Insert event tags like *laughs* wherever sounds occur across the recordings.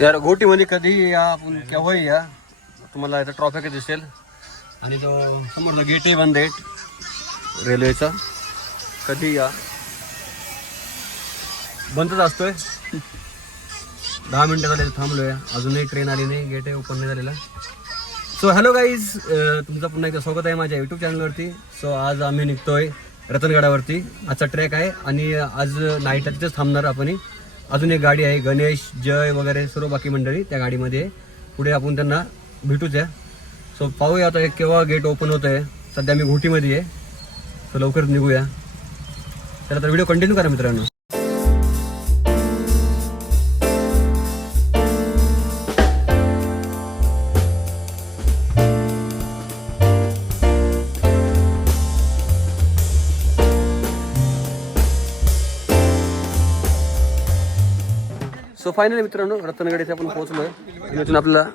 यार गोटीमध्ये कधी या आपण केव्हाही या तुम्हाला इथं ट्रॉफिक दिसेल. आणि तो समोरचा गेटही बंद आहे. रेल्वेचा कधी या? बंदच असतोय. दहा मिनिटं झाले थांबलोय. अजूनही ट्रेन आली नाही गेट ओपन नाही झालेला. सो हॅलो गाईज तुमचं पुन्हा एकदा स्वागत आहे माझ्या युट्यूब चॅनलवरती सो आज आम्ही निघतोय रतनगडावरती. आजचा ट्रॅक आहे आणि आज नाईट तिथेच थांबणार आपण. अजून एक गाडी आहे गणेश जय वगैरे सर्व बाकी मंडळी त्या गाडीमध्ये. पुढे आपण त्यांना भेटूच आहे. सो पाहूया आता केव्हा गेट ओपन होत आहे सध्या मी घोटीमध्ये आहे. सो लवकरच निघूया. तर आता व्हिडिओ कंटिन्यू करा मित्रांनो. फायनल मित्रांनो रत्नगडीचे आपण पोहोचलो. आहे इथून आपल्याला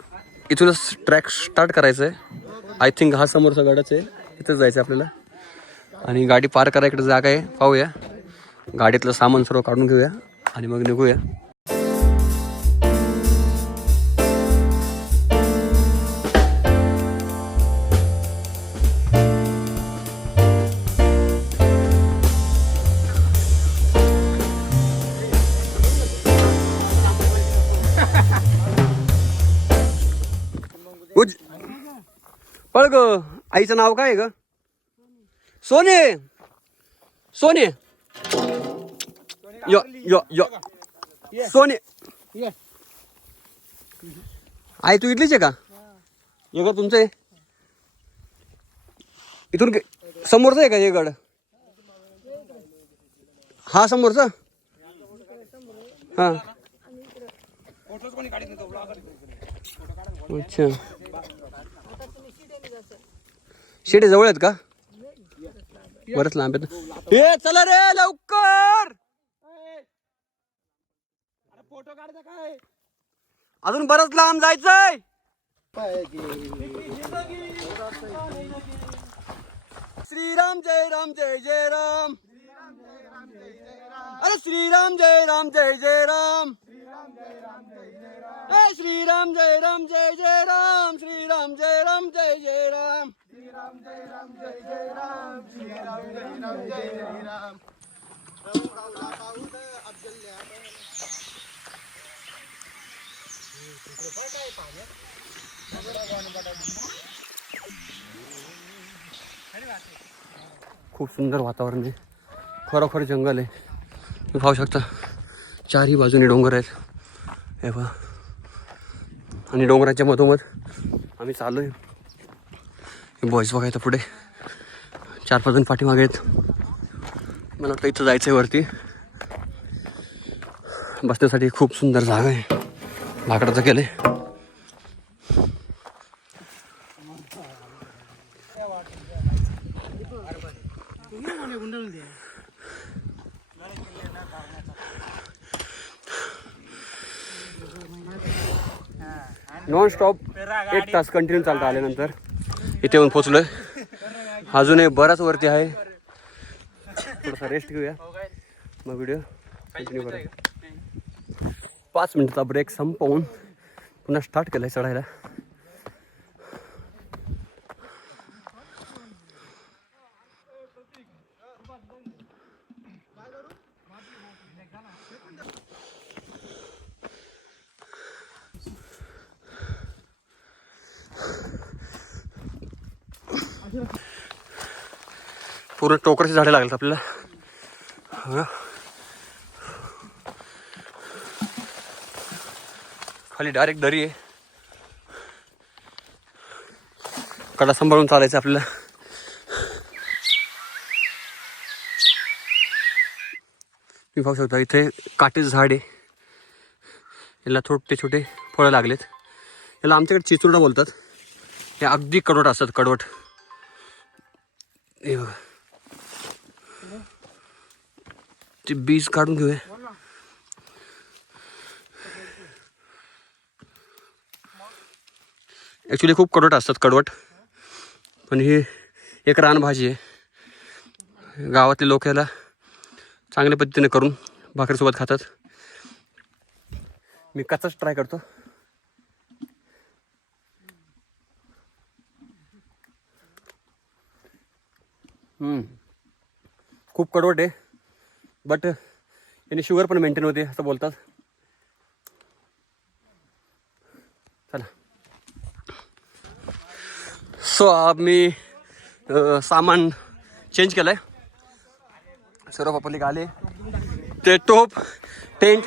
इथूनच ट्रॅक स्टार्ट करायचं आहे आय थिंक हा समोरचा गडच आहे. इथंच जायचं आहे आपल्याला. आणि गाडी पार करायकडे जागा आहे. पाहूया. गाडीतलं सामान सर्व काढून घेऊया. आणि मग निघूया. पळ ग आईचं नाव काय आहे ग? सोने सोने. यो यो यो. सोने. आई तू इथलीच आहे का? ये ग तुमचं आहे. इथून समोरचं आहे का हे गड? हा समोरचा? हा. अच्छा. शेटे जवळ आहेत का? बरंच लांब आहेत. ए चला रे लवकर! फोटो काय अजून बरंच लांब जायचंय. श्रीराम जय राम जय जय राम. अरे श्रीराम जय राम जय जय राम ए श्रीराम जय राम जय जय राम श्रीराम जय राम जय जय राम खूप सुंदर वातावरण आहे खरोखर जंगल आहे तुम्ही पाहू शकता. चारही बाजूने डोंगर आहेत. हे पहा. आणि डोंगराच्या मधोमध आम्ही चाललो आहे बॉईज बघायचं पुढे. चार पाच जण पाठीमागे आहेत. मला वाटतं इथं जायचं आहे वरती. बसण्यासाठी खूप सुंदर जागा आहे. लाकडाचं केलं आहे स्टॉप एक तास कंटिन्यू चालतं आल्यानंतर. इथे येऊन पोचलोय. अजूनही बराच वरती आहे. थोडासा रेस्ट घेऊया. मग व्हिडिओ कंटिन्यू करूया. पाच मिनिटाचा ब्रेक संपवून पुन्हा स्टार्ट केलाय चढायला. पूर्ण टोकरची झाडे लागलेत आपल्याला. खाली डायरेक्ट दरी आहे. कडा सांभाळून चालायचं आपल्याला. मी पाहू शकता इथे काटेचं झाड आहे. याला छोटे छोटे फळं लागलेत. याला आमच्याकडे चिचुरडा बोलतात. हे अगदी कडवट असतात कडवट. हे बघा. ते बीज काढून घेऊया. ॲक्च्युली खूप कडवट असतात कडवट. पण ही एक रानभाजी आहे. गावातले लोक याला चांगल्या पद्धतीने करून भाकरीसोबत खातात. मी कचाच ट्राय करतो. खूप कडवट आहे. बट याने शुगर पण मेंटेन होते असं बोलतात. चला. सो मी सामान चेंज केलं आहे सर्व पब्लिक आले ते टोप टेंट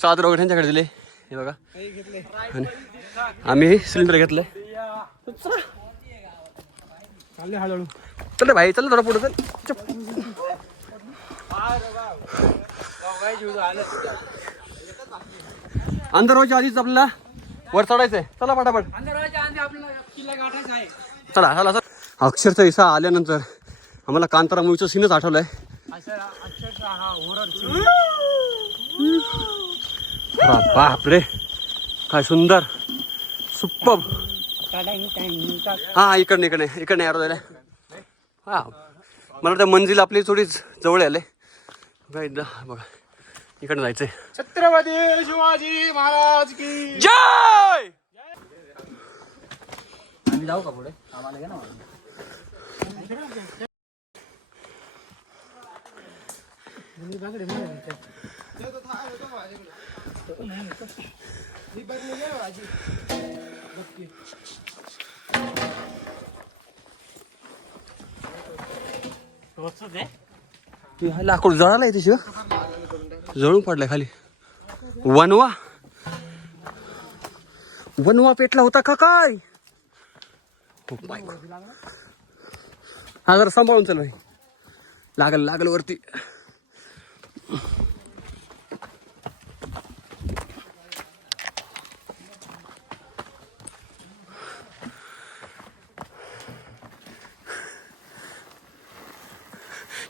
चादर वगैरे त्यांच्याकडे दिले. हे बघा. आणि आम्ही सिलेंडर घेतलंय. हळूहळू चल भाई चल थोडं पुढे चल. व्हायच्या आधीच आपल्याला वर चढायचंय. चला पटापट. चला चला चला. अक्षरशः इसा आल्यानंतर आम्हाला कांतारा मूवीचं सीनच आठवलंय. हा बापरे. काय सुंदर. सुप्पब हा इकडे इकडे इकडे यार हा. मला त्या मंजिल आपली थोडीच जवळ आले बघा एकदा बघा इकडे जायचंय छत्रपती शिवाजी महाराज की जय जाऊ का पुढे आम्हाला ना हा लाकूड जळालाय तिशी जळून पडलाय खाली. वनवा. वनवा पेटला होता का काय? Oh हा जरा सांभाळून चल लागल लागल वरती.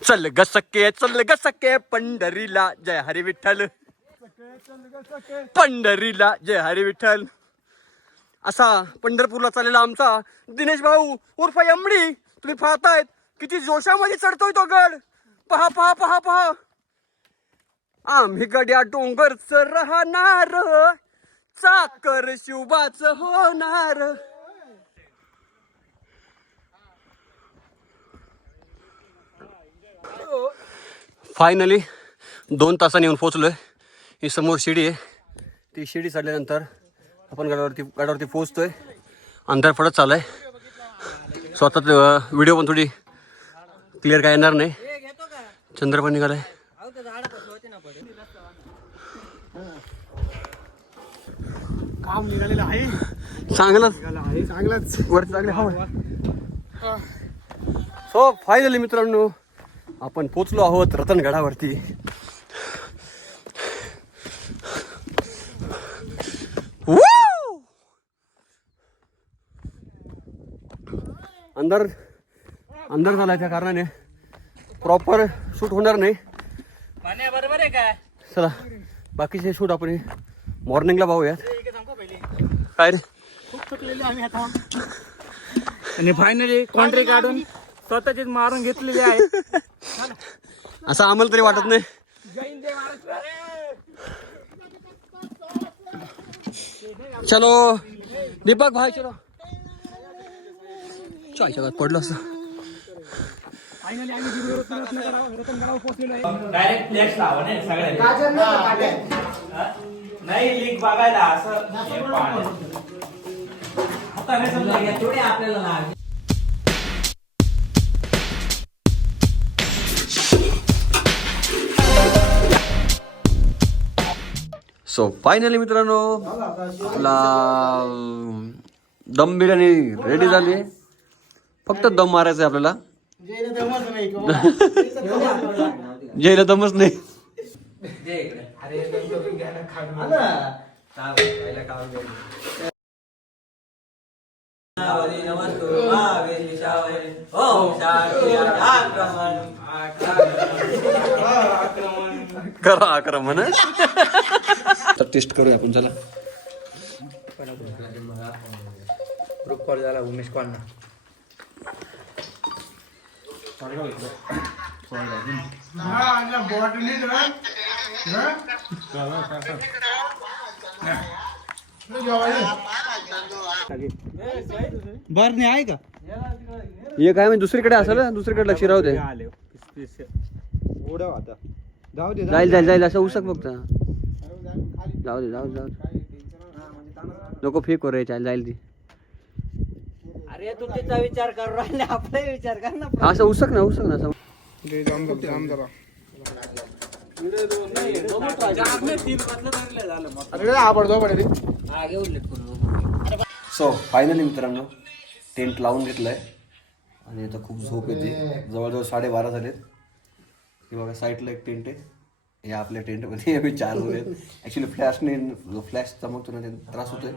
चल ग सके चल ग सके पंढरीला. जय हरी विठ्ठल. पंढरीला जय हरी विठ्ठल. असा पंढरपूरला चाललेला आमचा दिनेश भाऊ उर्फ यमडी तुम्ही पाहतायत किती जोशामध्ये चढतोय तो गड. पहा पहा पहा पहा. आम्ही गड्या डोंगरच राहणार. चाकर शिवबाच होणार. फायनली दोन तासांनी येऊन पोचलोय ही समोर शिडी आहे. ती शिडी चढल्यानंतर आपण गडावरती गडावरती पोहोचतोय. अंधार पडत चाललाय. स्वतः व्हिडिओ पण थोडी क्लिअर काय येणार नाही. चंद्र पण निघालाय. काम निघालेलं आहे. चांगलं निघालं आहे. चांगलंच. वरती चांगले हवा सो फायनली मित्रांनो आपण पोचलो आहोत रतनगडावरती! अंदर अंदर झालाय त्या कारणाने. प्रॉपर शूट होणार नाही. बरोबर आहे काय? चला बाकीचे शूट आपण मॉर्निंगला पाहूयात. काय रे? खूप थकलेले आम्ही आता. आणि फायनली कॉन्ट्री काढून स्वतःचीच मारून घेतलेली आहे. *laughs* असं आम्हाला तरी वाटत नाही. चलो. दीपक भाई चलो. चाय जगात पडलं असं. डायरेक्ट लावा नाही सगळ्यांनी. नाही लीक बघायला असं समजा थोडी आपल्याला सो फायनली मित्रांनो आपला दम बिर्याणी रेडी झाली आहे फक्त दम मारायचा आहे आपल्याला जयला दमच नाही करा आक्रमण. तर टेस्ट करूया आपण चला. ग्रुप कॉल झाला उमेश कॉलना बर नाही आहे का? हे काय म्हणजे दुसरीकडे असेल ना, दुसरीकडे लक्ष राहू दे. आता. जाऊ दे जाईल जाईल जाईल असं उसक फक्त. जाऊ दे जाऊ दे जाऊ दे. नको फेक रे चाल जाईल ती. अरे तू त्याचा विचार करू राहिले आपला विचार कर ना असं उसक ना उसक ना असं हा सो फायनली मित्रांनो टेंट लावून घेतलंय. आणि आता खूप झोप येते. जवळजवळ साडेबारा झालेत. हे बघा साईडला एक टेंट आहे. हे आपल्या टेंटमध्ये आम्ही चार लोक आहेत. ॲक्च्युली फ्लॅशने फ्लॅश चमकतो ना ते त्रास होतोय.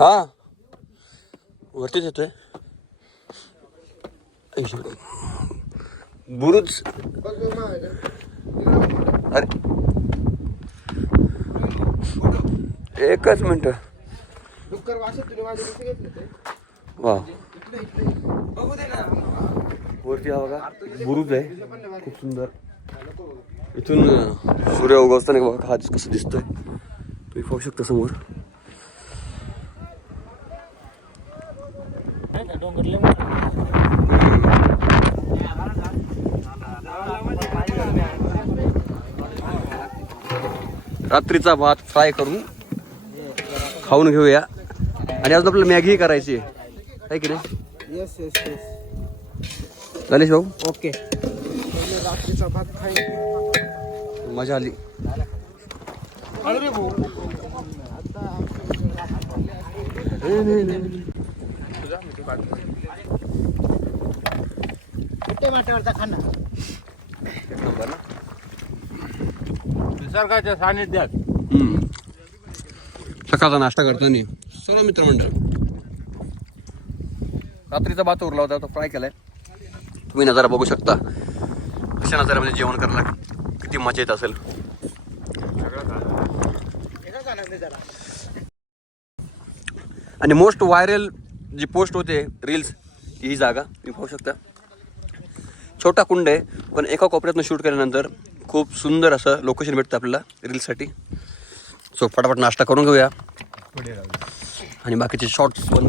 हा? वरतीच येतोय. बुरुज. अरे. एकच मिनिट. वा. वरती हा बघा. बुरुज आहे. खूप सुंदर. इथून सूर्य उगवताना बघा हा कसं दिसतोय. तुम्ही पाहू शकता समोर. रात्रीचा भात फ्राय करून खाऊन घेऊया. आणि अजून आपल्याला मॅगी करायची आहे. की नाही? येस येस येस गणेश भाऊ? ओके रात्रीचा भात खाई मजा आली. अरे भाऊ. नाही, नाही, नाही. एक नंबर ना निसर्गाच्या सानिध्यात हम्म. सकाळचा नाश्ता करताना सर्व मित्रमंडळ. रात्रीचा भात उरला होता तो फ्राय केलाय. तुम्ही नजारा बघू शकता. अशा नजाऱ्यामध्ये जेवण करायला किती मजा येत असेल. आणि मोस्ट व्हायरल जी पोस्ट होते रील्स ही जागा तुम्ही पाहू शकता. छोटा कुंड आहे पण एका कोपऱ्यातनं शूट केल्यानंतर खूप सुंदर असं लोकेशन भेटतं आपल्याला रील्ससाठी सो फटाफट नाश्ता करून घेऊया. आणि बाकीचे शॉर्ट्स पण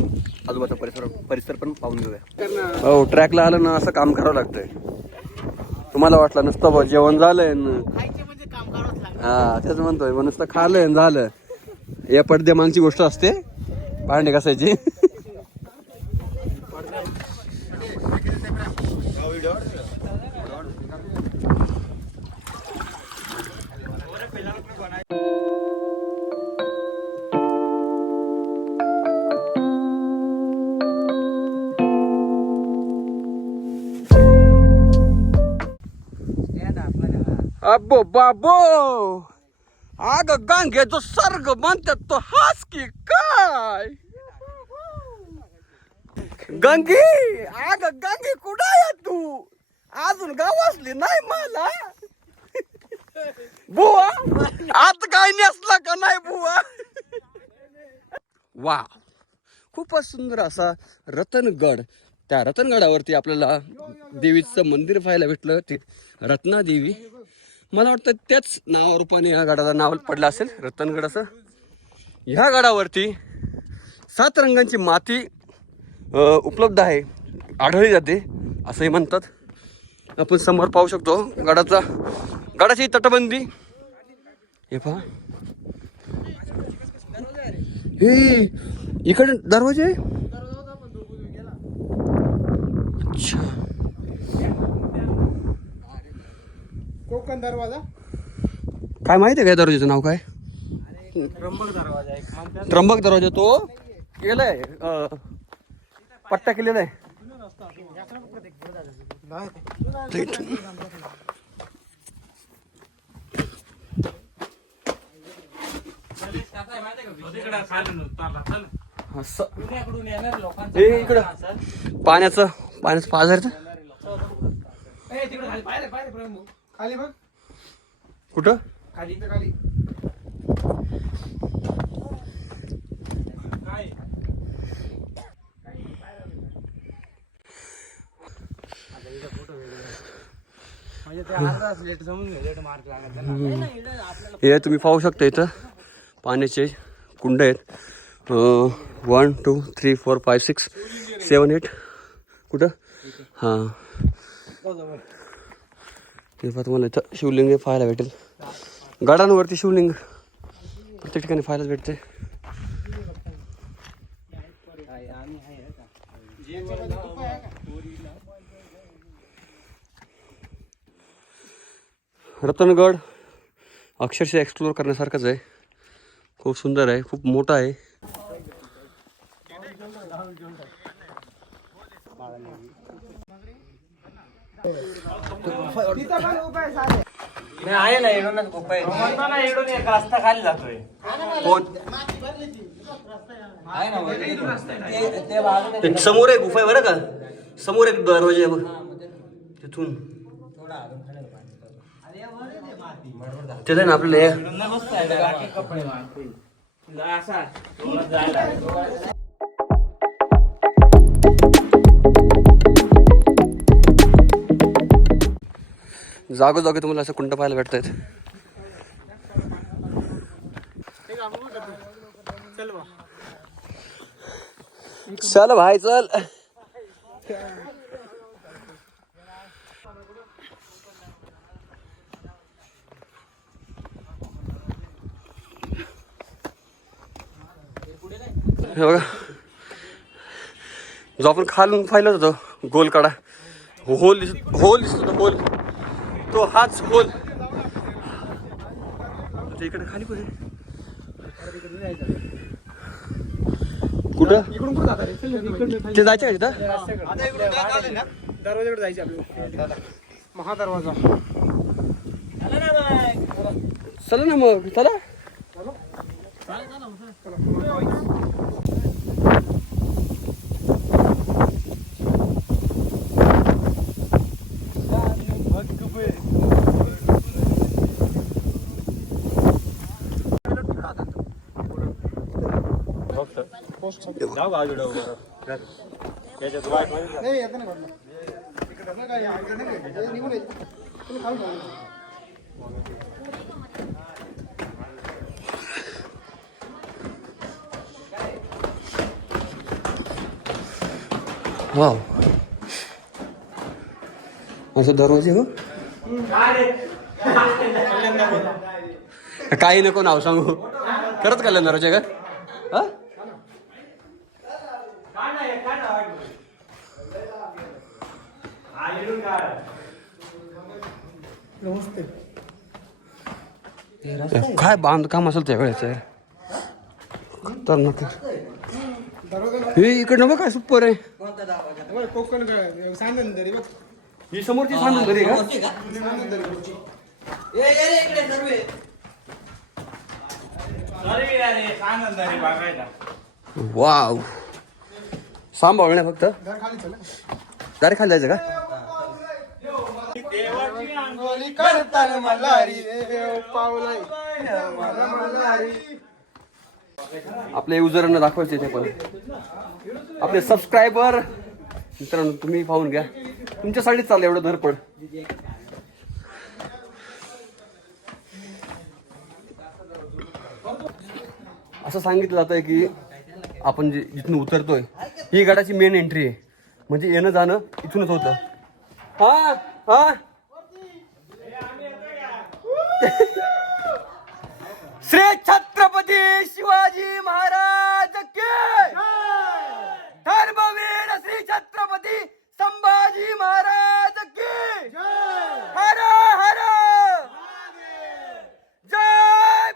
आजूबाजूचा परिसर परिसर पण पाहून घेऊया. हो ट्रॅकला आलं ना असं काम करावं लागतंय. तुम्हाला वाटलं नुसतं बुवा जेवण झालंय हा तेच म्हणतोय मग नुसतं खाल्लंय झालं. या पडदे मागची गोष्ट असते. भांडे कसायची अब्बो बाबो! आग गांगे जो सर्ग म्हणतात तो हास की काय? गंगी आग गंगी कुठं आहे तू? अजून गावासली नाही मला. बुवा आज काय नेसला का नाही बुवा? वा खूपच सुंदर असा रतनगड. त्या रतनगडावरती आपल्याला देवीचं मंदिर पाहायला भेटलं. ते रत्नादेवी. मला वाटतं त्याच नावारूपाने या गडाला नाव पडलं असेल रतनगडाचं ह्या गडावरती सात रंगांची माती उपलब्ध आहे. आढळली जाते असंही म्हणतात. आपण समोर पाहू शकतो गडाचा गडाची तटबंदी. हे पहा. हे इकडे दरवाजे? अच्छा. कोकण दरवाजा? काय माहिती आहे काय दरवाजाचं नाव काय? त्र्यंबक दरवाजा एक म्हणतात त्र्यंबक दरवाजा तो केलाय पट्टा केलेला आहे. असं. पुण्याकडून येणार लोकांचं हे इकडं. पाण्याचं पाण्याचं पाझर ए, तिकडे खाली बघ. कुठं? खाली इथं खाली. काय म्हणजे. हे तुम्ही पाहू शकता इथं. पाण्याचे कुंड आहेत. One two three four five six seven eight कुठं? हां. किंवा तुम्हाला इथं शिवलिंग हे पाहायला भेटेल. गडांवरती शिवलिंग. प्रत्येक ठिकाणी पाहायला भेटते. रतनगड अक्षरशः एक्सप्लोअर करण्यासारखंच आहे. खूप सुंदर आहे खूप मोठा आहे. आहे ना इडूनच खूप इकडून एक रस्ता खाली जातोय. ते- समोर एक गुफा आहे बरं का? समोर एक दरवाजा आहे बघ. तिथून. ते आहे ना आपल्याला जागोजागी तुम्हाला असं कुंड पाहायला भेटत आहेत चल भाई चल. हे बघा. जो आपण खालून पाहिलं होतो गोल काढा होल दिसत होल दिसत होता होल. तो हाच होल आता इकडे खाली कुठे कुठं? इकडून कुठं जाता रे? चल इकडनं खाली. ते जायचं का तिथं? दरवाजाकडे जायचं आपल्याला. महादरवाजा. चला ना मग चला. नाही येतं नाही घडलं. इकडं ना काय, इकडं नाही काय. हे निघून ये. तुम्ही खाली जाऊ. वाव. असं दरवाजे हो काही नको नाव सांगू. खरंच कल्याण दरवाजे का? हा हा, इकडून काढ. नमस्ते काय बांधकाम असेल त्या वेळेचं? खतरनाक आहे. दरवाजा हे इकडनं बघ काय सुपर आहे? कोकण तरी ही समोरची सांगून का? तरी तरी वाव. सांभाळ ना फक्त. घर खाली जायचं का? आपल्या युजरांना दाखवायचे ते पण. आपले सबस्क्रायबर मित्रांनो तुम्ही पाहून घ्या. तुमच्यासाठीच चाललं एवढं धरपड असं सांगितलं जातं की आपण जे जिथून उतरतोय ही गडाची मेन एंट्री आहे. म्हणजे येणं जाणं इथूनच होतं. हा हा. श्री छत्रपती शिवाजी महाराज के धर्मवीर श्री छत्रपती संभाजी महाराज की हर हर जय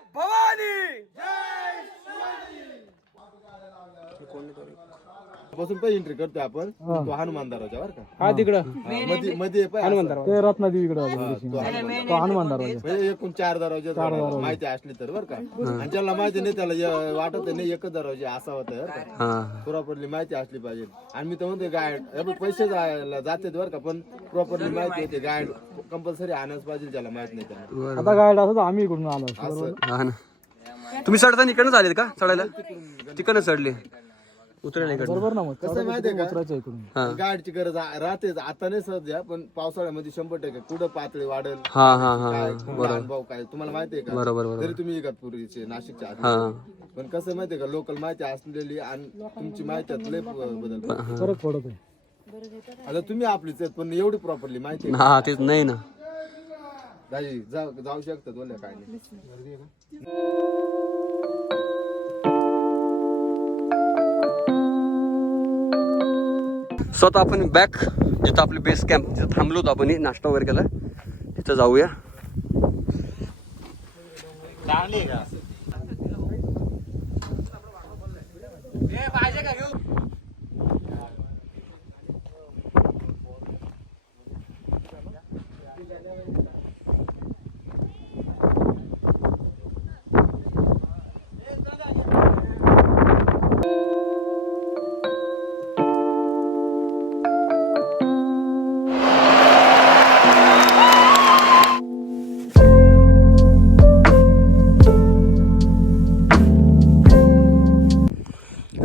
पासून पण एंट्री करतोय आपण. तो हनुमान दरवाजा बरं का? हा तिकडं. हा, मध्ये असं. ते रत्नादेवीकडे हा, तो हनुमान दरवाजा. म्हणजे एकूण चार दरवाजे माहिती असली तर बरं का? आणि ज्याला माहिती नाही त्याला य- वाटत नाही एकच दरवाजे असा होता बरं का? हा. प्रॉपरली माहिती असली पाहिजे. आणि मी तर म्हणते गाईड हे बघ, पैसे जायला जातात बरं का पण प्रॉपरली माहिती येते गाईड कंपल्सरी आणायच पाहिजे ज्याला माहीत नाही त्याला. आता गाईड असं आम्ही इकडून आलो. असं. हा ना. तुम्ही चढताना इकडनं आलेत का चढायला? तिकडनं चढले. इकडनं. बरोबर ना मग. कसं माहितीये का? उतरायचं इकडून? हा. गाडीची गरज आ- राहतेच आता नाही सध्या पण पावसाळ्यामध्ये शंभर टक्के. कुठं पातळी वाढेल? हा हा हा काय? कुठला अनुभव काय? तुम्हाला माहितीये का? बरोबर बरोबर. तरी तुम्ही इगतपुरीचे नाशिकच्या आधी. हा. पण कसं माहितीये का? लोकल माहिती असलेली आणि तुमची माहिती लय बदल. फरक पडत आहे. आता तुम्ही आपलीच आहेत पण एवढी प्रॉपरली माहिती आहे. हा तेच नाही ना. दाजी जाऊ जाऊ शकतात बोलल्या काय नाही. स्वतः आपण बॅक जिथं आपले बेस कॅम्प तिथं थांबलो होतो आपण नाश्ता वगैरे केला. तिथं जाऊया. का?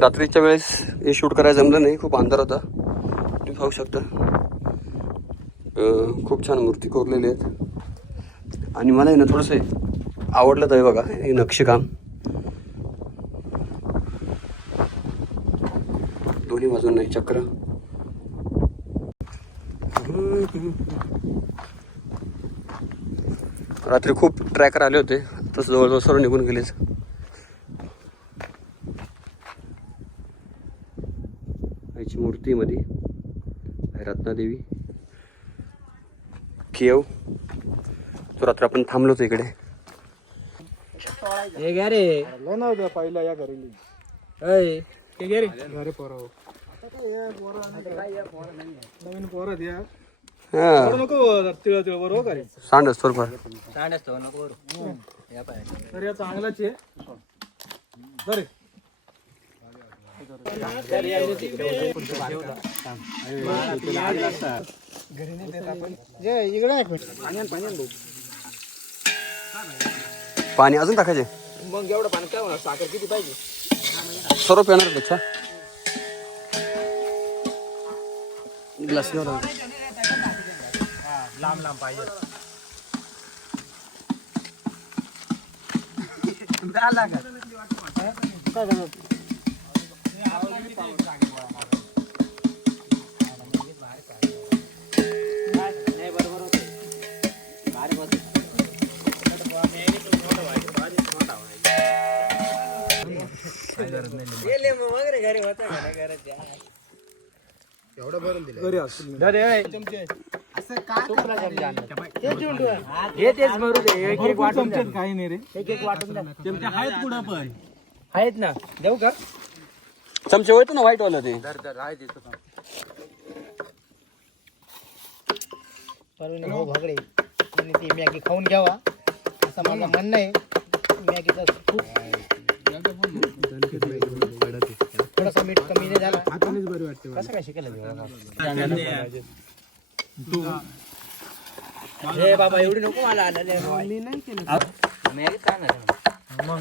रात्रीच्या वेळेस हे शूट करायला जमलं नाही. खूप अंधार होता. तुम्ही पाहू शकता. खूप छान मूर्ती कोरलेली आहेत. आणि मला आहे ना थोडंसं आवडलं तर बघा हे नक्षीकाम. दोन्ही बाजून नाही चक्र. रात्री खूप ट्रॅकर आले होते. तसं जवळजवळ सर्व निघून गेलेच आईची मूर्ती आहे मध्ये आहे रत्नादेवी. केव तो रात्र आपण थांबलो होतो इकडे. हे घ्या रे. नव्हतं पहिला या घरी. ऐ, ते गे रे. घरी पोरं. नवीन पोरं या हा. नको तिळ तिळ बरोबर का रे सांडच थोडंफार सांड असतो नको या चांगलाच आहे. बरे. पाणी अजून टाकायचे? मग एवढं पाणी काय होणार? साखर किती पाहिजे? सर्व पिणार त्याच्या ग्लास लांब लांब पाहिजे. नाही बरोबर होते भारी होते गेले मग वगैरे घरी होता का नाही घरात या. घरी असतील हे तेच भरू दे एक एक वाटून द्या. काही नाही रे एक एक वाटून आहेत ना देऊ का चमचे होते ना व्हाईट वाला ते? परवीन भाऊ भगडे. यांनी ती मॅगी खाऊन घ्यावा. असं माझं म्हणणं आहे. मॅगीचा खूप थोडासा मीठ कमी नाही झाला. कसं काय शिकायला हे बाबा एवढी नको मला आलं मी मॅगी नाही मग.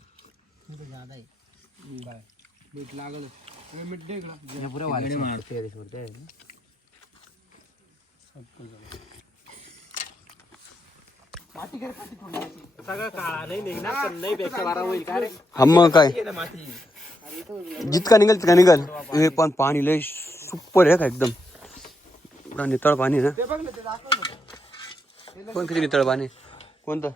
हम्म काय? जितका निघाल तितका निघाल. हे पण पाणी लय सुपर आहे का एकदम. पुरा नितळ पाणी ना. पण किती नितळ पाणी कोणतं?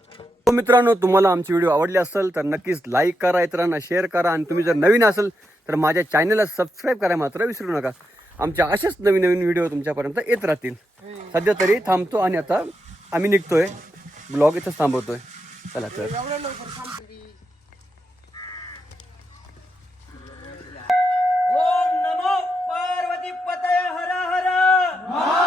हो मित्रांनो तुम्हाला आमची व्हिडिओ आवडली असेल तर नक्कीच लाईक करा इतरांना शेअर करा. आणि तुम्ही जर नवीन असेल तर माझ्या चॅनलला सबस्क्राईब करा मात्र विसरू नका. आमच्या अशाच नवीन नवीन व्हिडिओ तुमच्यापर्यंत येत राहतील. सध्या तरी थांबतो आणि आता आम्ही निघतोय. ब्लॉग इथंच थांबवतोय. चला तर. पार्वती पतय हरा हरा.